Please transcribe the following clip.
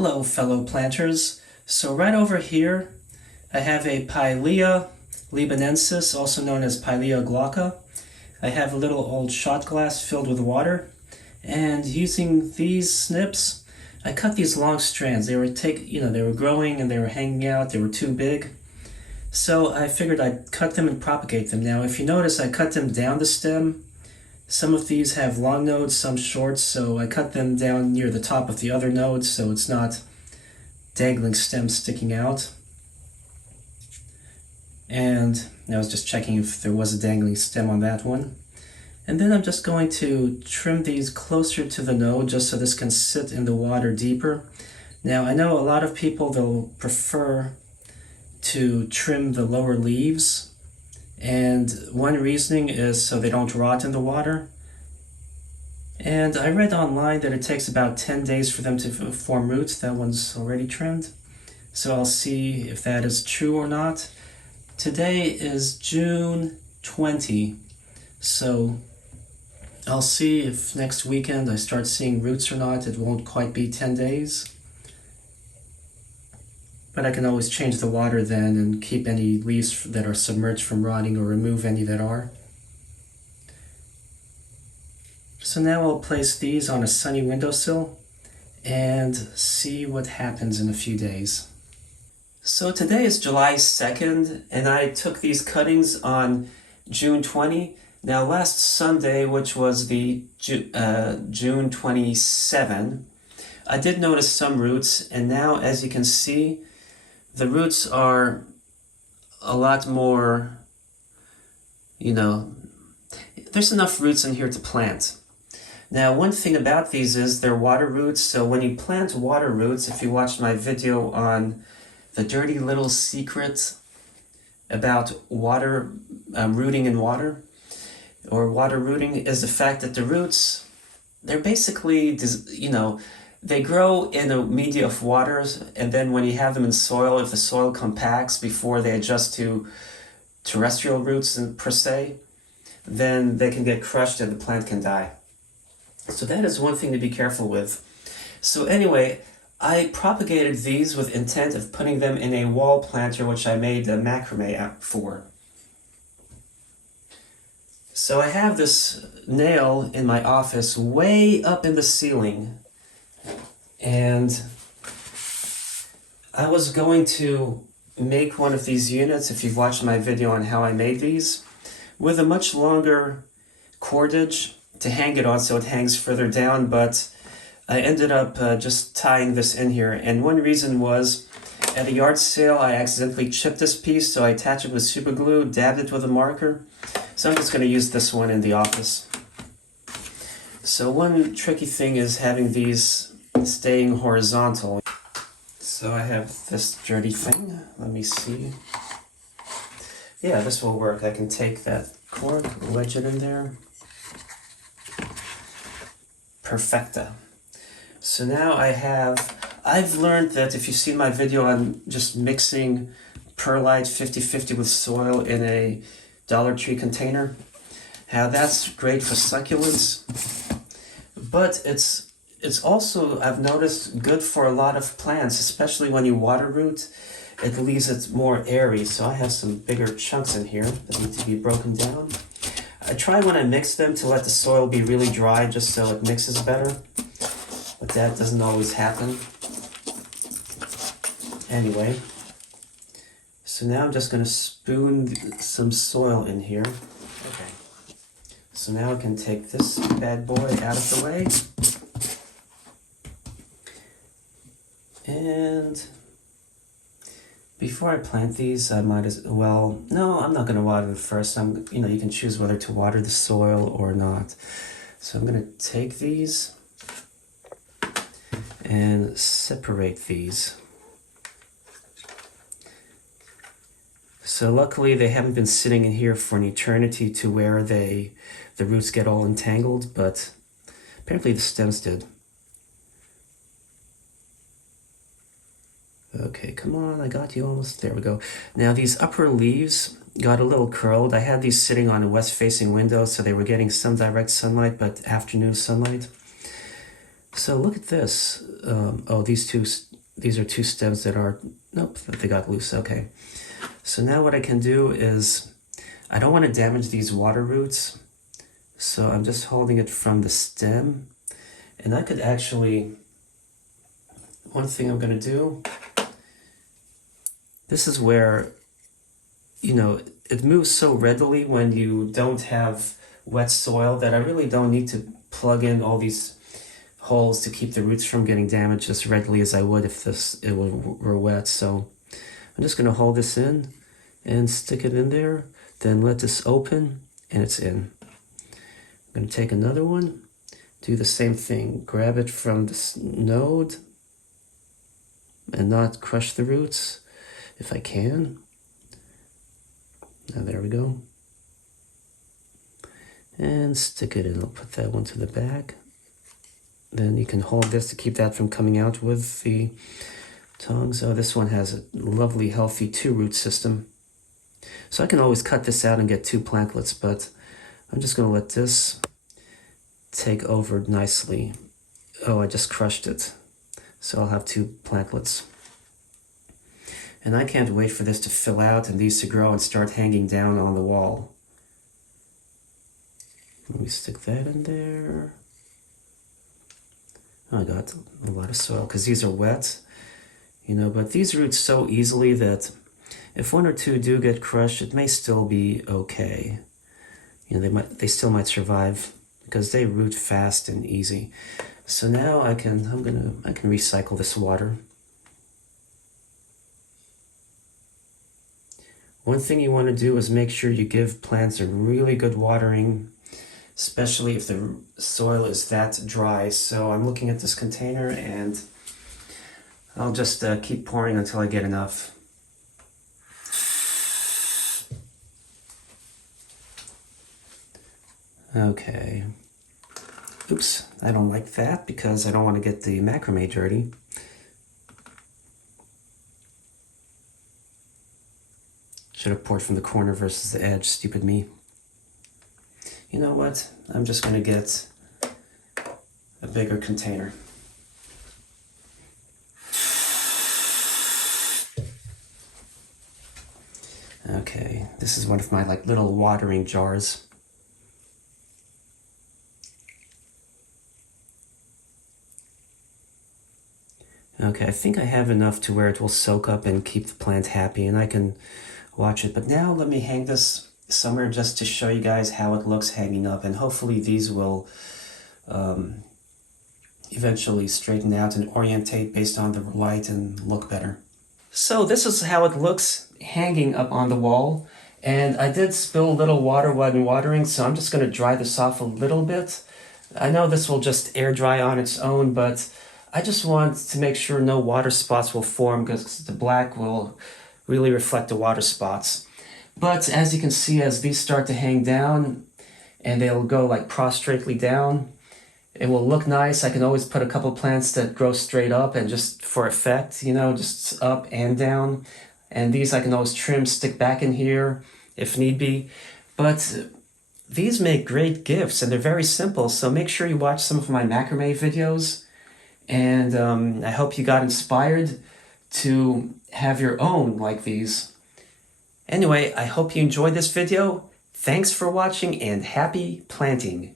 Hello fellow planters. So right over here I have a Pilea Libanensis, also known as Pilea glauca. I have a little old shot glass filled with water, and using these snips I cut these long strands. They were growing and they were hanging out, they were too big. So I figured I'd cut them and propagate them. Now if you notice, I cut them down the stem. Some of these have long nodes, some short, so I cut them down near the top of the other nodes so it's not dangling stems sticking out. And I was just checking if there was a dangling stem on that one. And then I'm just going to trim these closer to the node just so this can sit in the water deeper. Now I know a lot of people, they'll prefer to trim the lower leaves. And one reasoning is so they don't rot in the water. And I read online that it takes about 10 days for them to form roots. That one's already trimmed. So I'll see if that is true or not. Today is June 20. So I'll see if next weekend I start seeing roots or not. It won't quite be 10 days. But I can always change the water then and keep any leaves that are submerged from rotting or remove any that are. So now I'll place these on a sunny windowsill and see what happens in a few days. So today is July 2nd and I took these cuttings on June 20. Now last Sunday, which was the June 27, I did notice some roots, and now as you can see, the roots are a lot more, there's enough roots in here to plant. Now, one thing about these is they're water roots, so when you plant water roots, if you watched my video on the dirty little secret about water, rooting in water, or water rooting, is the fact that the roots, they're basically, they grow in a media of waters, and then when you have them in soil, if the soil compacts before they adjust to terrestrial roots per se, then they can get crushed and the plant can die. So that is one thing to be careful with. So anyway, I propagated these with intent of putting them in a wall planter, which I made the macrame app for. So I have this nail in my office way up in the ceiling. And I was going to make one of these units, if you've watched my video on how I made these, with a much longer cordage to hang it on so it hangs further down, but I ended up just tying this in here. And one reason was, at a yard sale, I accidentally chipped this piece, so I attached it with super glue, dabbed it with a marker. So I'm just going to use this one in the office. So one tricky thing is having these staying horizontal. So I have this dirty thing. Let me see. Yeah, this will work. I can take that cork, wedge it in there. Perfecta. So now I've learned that if you've seen my video on just mixing perlite 50-50 with soil in a Dollar Tree container, how that's great for succulents, but it's also, I've noticed, good for a lot of plants, especially when you water root. It leaves it more airy. So I have some bigger chunks in here that need to be broken down. I try when I mix them to let the soil be really dry just so it mixes better, but that doesn't always happen. Anyway, so now I'm just going to spoon some soil in here. Okay. So now I can take this bad boy out of the way. And before I plant these, I might as well, no, I'm not going to water them first. You can choose whether to water the soil or not. So I'm going to take these and separate these. So luckily they haven't been sitting in here for an eternity to where the roots get all entangled, but apparently the stems did. Okay, come on, I got you almost. There we go. Now these upper leaves got a little curled. I had these sitting on a west-facing window, so they were getting some direct sunlight, but afternoon sunlight. So look at this. Oh, these are two stems that are, nope, they got loose. Okay. So now what I can do is, I don't want to damage these water roots. So I'm just holding it from the stem. And I could actually, one thing I'm going to do, this is where, you know, it moves so readily when you don't have wet soil that I really don't need to plug in all these holes to keep the roots from getting damaged as readily as I would if it were wet. So I'm just going to hold this in and stick it in there, then let this open, and it's in. I'm going to take another one, do the same thing, grab it from this node and not crush the roots if I can. Now there we go. And stick it in. I'll put that one to the back. Then you can hold this to keep that from coming out with the tongs. Oh, this one has a lovely, healthy 2-root system. So I can always cut this out and get 2 plantlets, but I'm just going to let this take over nicely. Oh, I just crushed it. So I'll have 2 plantlets. And I can't wait for this to fill out and these to grow and start hanging down on the wall. Let me stick that in there. Oh, I got a lot of soil because these are wet, you know, but these root so easily that if 1 or 2 do get crushed, it may still be okay. You know, they still might survive because they root fast and easy. So now I can recycle this water. One thing you want to do is make sure you give plants a really good watering, especially if the soil is that dry. So I'm looking at this container and I'll just keep pouring until I get enough. Okay. Oops, I don't like that because I don't want to get the macrame dirty. Should have poured from the corner versus the edge, stupid me. You know what? I'm just going to get a bigger container. Okay, this is one of my little watering jars. Okay, I think I have enough to where it will soak up and keep the plant happy and I can watch it. But now let me hang this somewhere just to show you guys how it looks hanging up, and hopefully these will eventually straighten out and orientate based on the light and look better. So this is how it looks hanging up on the wall, and I did spill a little water while watering, so I'm just going to dry this off a little bit. I know this will just air dry on its own, but I just want to make sure no water spots will form because the black will really reflect the water spots. But as you can see, as these start to hang down and they'll go prostrategly down, it will look nice. I can always put a couple plants that grow straight up and just for effect, you know, just up and down. And these I can always trim, stick back in here if need be. But these make great gifts and they're very simple. So make sure you watch some of my macrame videos. And I hope you got inspired to have your own like these. Anyway, I hope you enjoyed this video. Thanks for watching and happy planting.